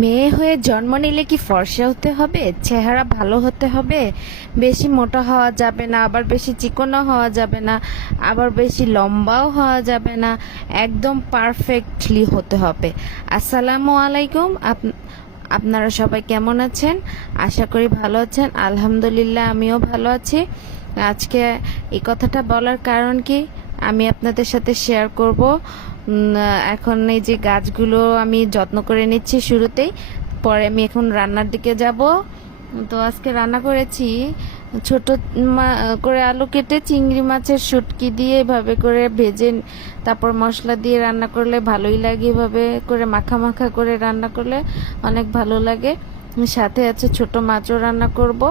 মেয়ে হয়ে জন্ম নিলে কি ফর্সা হতে হবে, চেহারা ভালো হতে হবে? বেশি মোটা হওয়া যাবে না, আবার বেশি চিকনও হওয়া যাবে না, আবার বেশি লম্বাও হওয়া যাবে না। একদম পারফেক্টলি হতে হবে। আসসালামু আলাইকুম। আপনারা সবাই কেমন আছেন? আশা করি ভালো আছেন। আলহামদুলিল্লাহ, আমিও ভালো আছি। আজকে এই কথাটা বলার কারণ কি, আমি আপনাদের সাথে শেয়ার করব। এখন এই যে গাছগুলো আমি যত্ন করে নিচ্ছি শুরুতেই, পরে আমি এখন রান্নার দিকে যাব। তো আজকে রান্না করেছি ছোট করে আলু কেটে চিংড়ি মাছের শুটকি দিয়ে এভাবে করে ভেজে, তারপর মশলা দিয়ে রান্না করলে ভালোই লাগে। এভাবে করে মাখা মাখা করে রান্না করলে অনেক ভালো লাগে। সাথে আছে ছোট মাছও রান্না করব।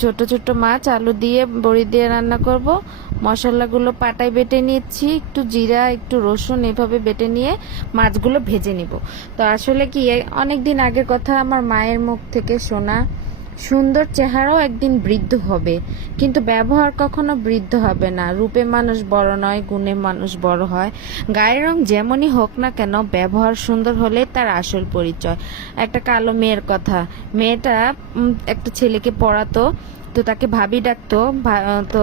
ছোট ছোট মাছ আলু দিয়ে বড়ি দিয়ে রান্না করব। মশলাগুলো পাটায় বেটে নিচ্ছি, একটু জিরা একটু রসুন এভাবে বেটে নিয়ে মাছগুলো ভেজে নিব। তো আসলে কি, অনেক দিন আগের কথা আমার মায়ের মুখ থেকে শোনা, সুন্দর চেহারাও একদিন বৃদ্ধ হবে, কিন্তু ব্যবহার কখনো বৃদ্ধ হবে না। রূপে মানুষ বড় নয়, গুণে মানুষ বড় হয়। গায়ের রং যেমনই হোক না কেন, ব্যবহার সুন্দর হলে তার আসল পরিচয়। একটা কালো মেয়ের কথা, মেয়েটা একটা ছেলেকে পড়াতো, তো তাকে ভাবি ডাকতো। তো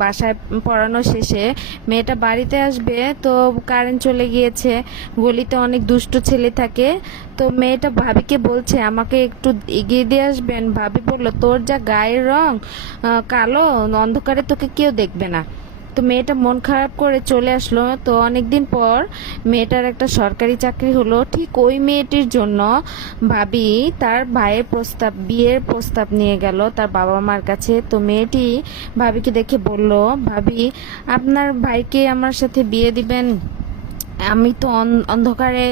বাসায় পড়ানো শেষে মেয়েটা বাড়িতে আসবে, তো কারেন্ট চলে গিয়েছে। গলিতে অনেক দুষ্ট ছেলে থাকে। তো মেয়েটা ভাবিকে বলছে, আমাকে একটু এগিয়ে দিয়ে আসবেন। ভাবি বলল, তোর যা গায়ের রং কালো, অন্ধকারে তোকে কেউ দেখবে না। তো মেয়েটা মন খারাপ করে চলে আসলো। তো অনেকদিন পর মেয়েটার একটা সরকারি চাকরি হলো। ঠিক ওই মেয়েটির জন্য ভাবি তার বিয়ের প্রস্তাব নিয়ে গেল তার বাবা মার কাছে। তো মেয়েটি ভাবিকে দেখে বলল, ভাবি, আপনার ভাইকে আমার সাথে বিয়ে দিবেন? আমি তো অন্ধকারে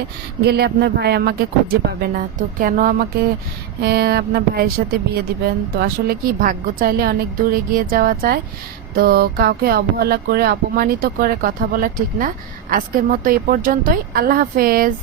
গেলে আপনার ভাই আমাকে খুঁজে পাবে না, তো কেন আমাকে আপনার ভাইয়ের সাথে বিয়ে দিবেন? তো আসলে কি, ভাগ্য চাইলে অনেক দূর এগিয়ে যাওয়া যায়। তো কাউকে অবহেলা করে অপমানিত করে কথা বলা ঠিক না। আজকের মতো এ পর্যন্তই। আল্লাহ হাফেজ।